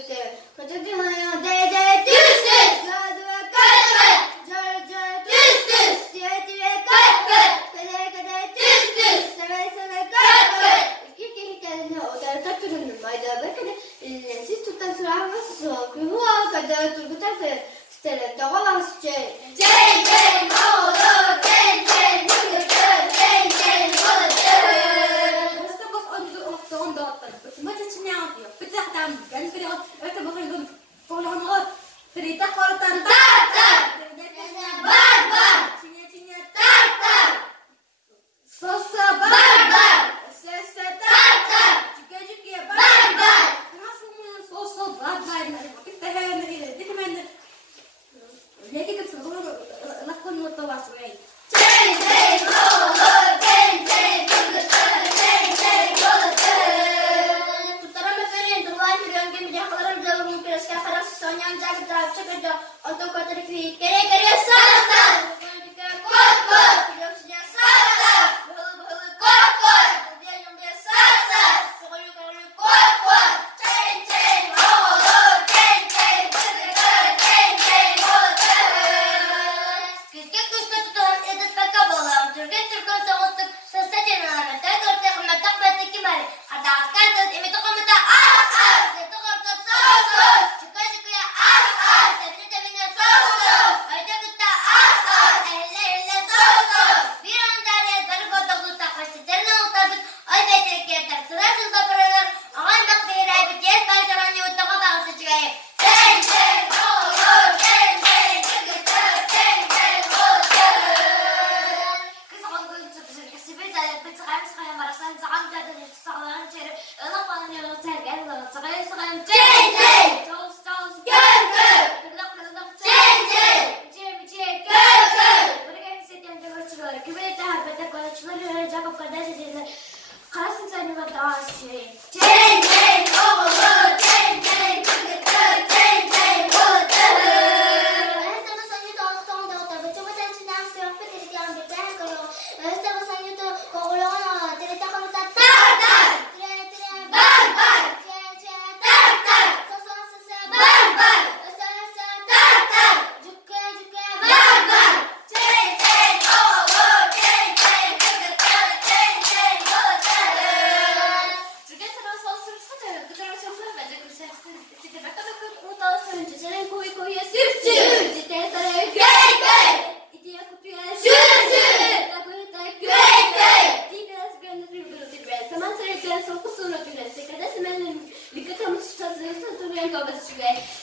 birlikte. Koca dünya dede düz düz. Cadı ve kara kara. Car car düz düz. Diye diye kara kara. Kare kare düz düz. Seve seve kara kara. İki kendine odarda turunun mayda bakın. Siz tutan sıra vasısı. Kuyuva kadar turgutarsa. Stere dağılas çey. Çey çey olur. Çey çey olur. Çey çey olur. ما تتناقض بتاع تعمل يعني كده انت بقول طول عمرك تريد تقرا Tartar. Barbar. Tartar. صوصه Barbar. ساسه Tartar. جيجي Barbar. تعرفوا صوصه barbar انت هاي دي كمان ليه كده بتقولوا لكم متواصلين Çey çey olur. Çey çey olur. Çey çey olur. Tutara meferin dolar milyon gibi yaklarım dalı mümkün eski haram sonyan jaga drive çekeceğim oto kotere fi kere kere sal sal Kor kor. yok sıcak Sal sal. Kor kor. Sal sal. Kor kor. Çey çey olur. Çey çey olur. Çey çey olur. Küçük kuşta tutulan edit ve kabalam. Türk'ün Türk'ün soğustuk. Sözde cenabı. Tezor tekme takmeti kimari. Hatta asker söz imi tokamıta az az. Zeytu korkut sos sos. Çıkı çıkıya az az. Sebini tebine sos sos. Ayda kutta az az. Elle elle sos sos. Bir an derya darı kodoklu takmış. Siterine utabık. Ay betek yeter. Sırasız da paralar. Ağay bak bir ay bitiyet. Ben soran yuttuğa bağısı çıkayım. Çey çey olur. Çey çey çıkıtır. Çey çey olur. كيف غنقول انت بتحسبي زي بتغير صغير مرة سنة زعم جدا تستغلان تشير انا قانون يلا ترجع صغير صغير Çey çey. توس توس Gör gör. كردق كردق Çey çey. جيم جيم Gör gör. ورجع نسيت يوم جبر شغل كبير تعب بدك ولا شغل جاكم كرداش جدا خلاص انسان ما تعاش شيء Çey çey olur. Çey çey çıkıtır. Çey çey olur. Esta você não tá tão da outra vez você não está se oferece que ande bem com esta você não tá colocando tele tá como tá Tartar. Barbar. Tartar. Barbar. Tartar. Barbar. Çey çey olur. Çey çey çıkıtır. Çey çey olur.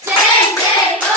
Çey çey